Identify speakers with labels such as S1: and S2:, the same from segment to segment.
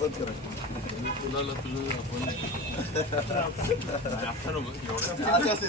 S1: बंद करा.
S2: तुला तुझं आपण आता नको एवढं
S1: असं असते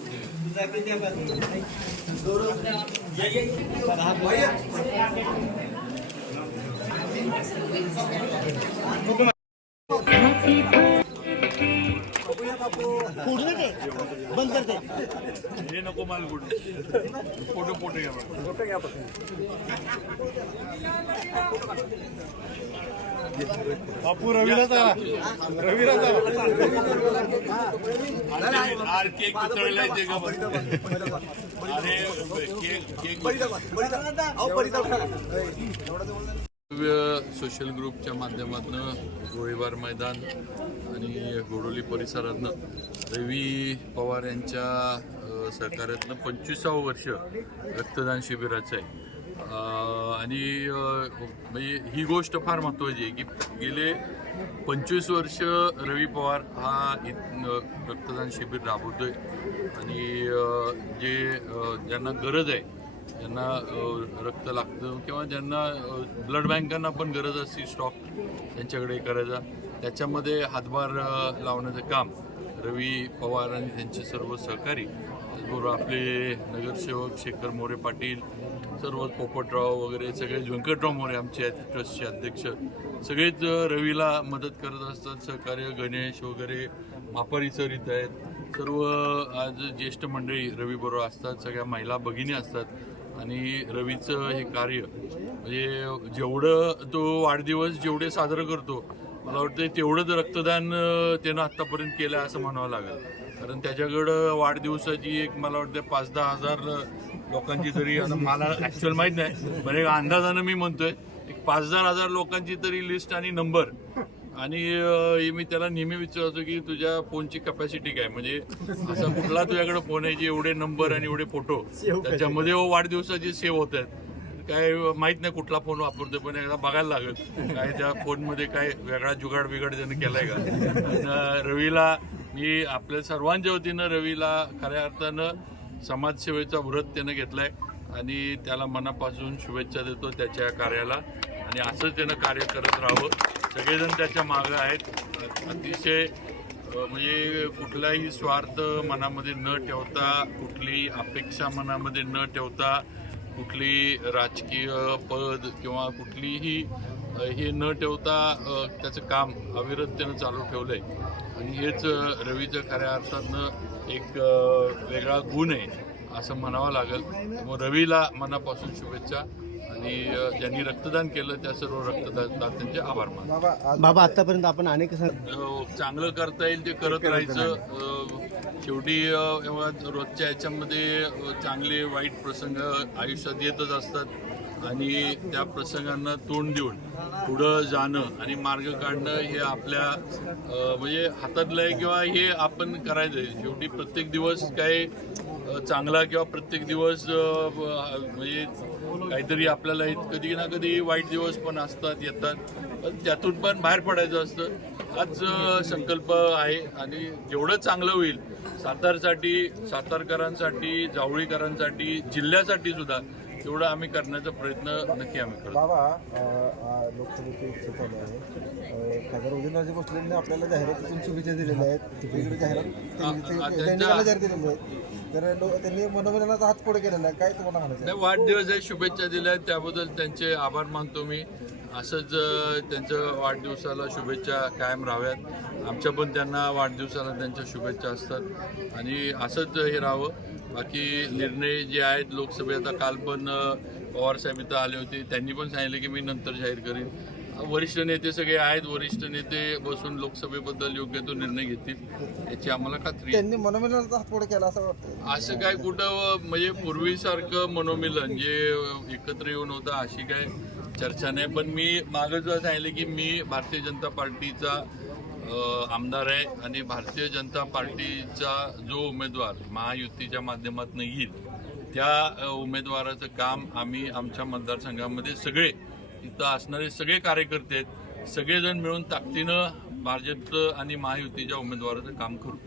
S2: Gracias. हे नको माल गुड. फोटो फोटो घ्या फोटो घ्या
S3: बापू रवीला चला रवीला चला
S2: अरे केक? अरे केक केक. सोशल ग्रुपच्या माध्यमातून गोळीबार मैदान आणि गोडोली परिसरातनं रवी पवार यांच्या सहकार्यातनं पंचवीसावं वर्ष रक्तदान शिबिराचं आहे. आणि म्हणजे ही गोष्ट फार महत्त्वाची आहे की गेले पंचवीस वर्ष रवी पवार हा इत- रक्तदान शिबिर राबवतोय. आणि जे ज्यांना गरज आहे ज्यांना रक्त लागतं किंवा ज्यांना ब्लड बँकांना पण गरज असते स्टॉक त्यांच्याकडे करायचा त्याच्यामध्ये हातभार लावण्याचं काम रवी पवार आणि त्यांचे सर्व सहकारी त्याचबरोबर आपले नगरसेवक शेखर मोरे पाटील सर्व पोपटराव वगैरे सगळे व्यंकटराव मोरे आमचे आहेत ट्रस्टचे अध्यक्ष. सगळेच रवीला मदत करत असतात सहकार्य गणेश वगैरे मापारी सर इथं आहेत. सर्व आज ज्येष्ठ मंडळी रवीबरोबर असतात सगळ्या महिला भगिनी असतात. आणि रवीचं हे कार्य म्हणजे जेवढं तो वाढदिवस जेवढे साजरं करतो मला वाटतं तेवढंच रक्तदान त्यानं आत्तापर्यंत केलं आहे असं म्हणावं लागेल. कारण त्याच्याकडं वाढदिवसाची एक मला वाटतं पाच दहा हजार लोकांची तरी आता मला ॲक्च्युअल माहीत नाही पण एक अंदाजानं मी म्हणतोय एक पाच दहा हजार लोकांची तरी लिस्ट आणि नंबर आणि हे मी त्याला नेहमी विचारतो की तुझ्या फोनची कपॅसिटी काय? म्हणजे असा कुठला तुझ्याकडे फोन आहे जे एवढे नंबर आणि एवढे फोटो त्याच्यामध्ये वाढदिवसाचे सेव्ह होत आहेत. काय माहीत नाही कुठला फोन वापरतोय पण एकदा बघायला लागेल. काय त्या फोनमध्ये काय वेगळा जुगाड बिगाड त्याने केलाय का? रवीला मी आपल्या सर्वांच्या वतीनं रवीला खऱ्या अर्थानं समाजसेवेचा व्रत त्यानं घेतलाय. आणि त्याला मनापासून शुभेच्छा देतो त्याच्या कार्याला. आणि असंच त्यानं कार्य करत राहावं. सगळेजण त्याच्या मागं आहेत. अतिशय म्हणजे कुठलाही स्वार्थ मनामध्ये न ठेवता कुठली अपेक्षा मनामध्ये न ठेवता कुठली राजकीय पद किंवा कुठलीही हे न ठेवता त्याचं काम अविरततेनं चालू ठेवलं आहे आणि हेच रवीचं खऱ्या अर्थातनं एक वेगळा गुण आहे असं म्हणावं लागेल. मग रवीला मनापासून शुभेच्छा. आणि ज्यांनी रक्तदान केलं त्या सर्व रक्तदात्यांचे आभार मानतो.
S3: बाबा आतापर्यंत आपण अनेक
S2: चांगलं करता येईल ते करत राहायचं. शेवटी रोजच्या याच्यामध्ये चांगले वाईट प्रसंग आयुष्यात येतच असतात. आणि त्या प्रसंगांना तोंड देऊन पुढं जाणं आणि मार्ग काढणं हे आपल्या म्हणजे हातातलं आहे किंवा हे आपण करायचं आहे. शेवटी प्रत्येक दिवस काय अ, चांगला किंवा प्रत्येक दिवस म्हणजे काहीतरी आपल्याला कधी ना कधी वाईट दिवस पण असतात येतात. पण त्यातून पण बाहेर पडायचं असतं. हाच संकल्प आहे. आणि जेवढं चांगलं होईल सातारसाठी सातारकरांसाठी जावळीकरांसाठी जिल्ह्यासाठी सुद्धा तेवढं आम्ही करण्याचा प्रयत्न नक्की आम्ही करतो.
S4: बाबा लोकसभेची आहे खासदार उदयनराजे भोसलेंनी आपल्याला जाहिरातीतून शुभेच्छा दिलेल्या आहेत. वेगवेगळी जाहिरात त्यांनी- मला जाहीर दिलेली आहे तर लो- त्यांनी मनोमनाचा हात पुढे केलेला आहे. काय तुम्हाला म्हणायचं आहे?
S2: नाही वाढदिवस आहे शुभेच्छा दिल्या आहेत. त्याबद्दल त्यांचे आभार मानतो मी. असंच अ, त्यांच्या वाढदिवसाला शुभेच्छा कायम राहाव्यात. आमच्या पण त्यांना वाढदिवसाला त्यांच्या शुभेच्छा असतात. आणि असंच हे राहावं. बाकी निर्णय जे आहेत लोकसभेत आता काल पण अ, पवार साहेब इथं आले होते. त्यांनी पण सांगितले की मी नंतर जाहीर करीन. वरिष्ठ नेते सगळे आहेत. वरिष्ठ नेते बसून लोकसभेबद्दल योग्य तो निर्णय घेतील. याची आम्हाला खात्री
S4: त्यांनी मनोमिलनाचा केला असं वाटतं
S2: असं काय कुठं म्हणजे पूर्वीसारखं मनोमिलन जे एकत्र येऊन होतं अशी काय चर्चा नाही. पण मी मागं जो सांगितलं की मी भारतीय जनता पार्टीचा आमदार आहे आणि भारतीय जनता पार्टीचा जो उमेदवार महायुतीच्या माध्यमातून येईल त्या उमेदवाराचं काम आम्ही आमच्या मतदारसंघामध्ये सगळे इथं असणारे सगळे कार्यकर्ते आहेत. सगळेजण मिळून ताकदीनं भाजपचं आणि महायुतीच्या उमेदवाराचं काम करू.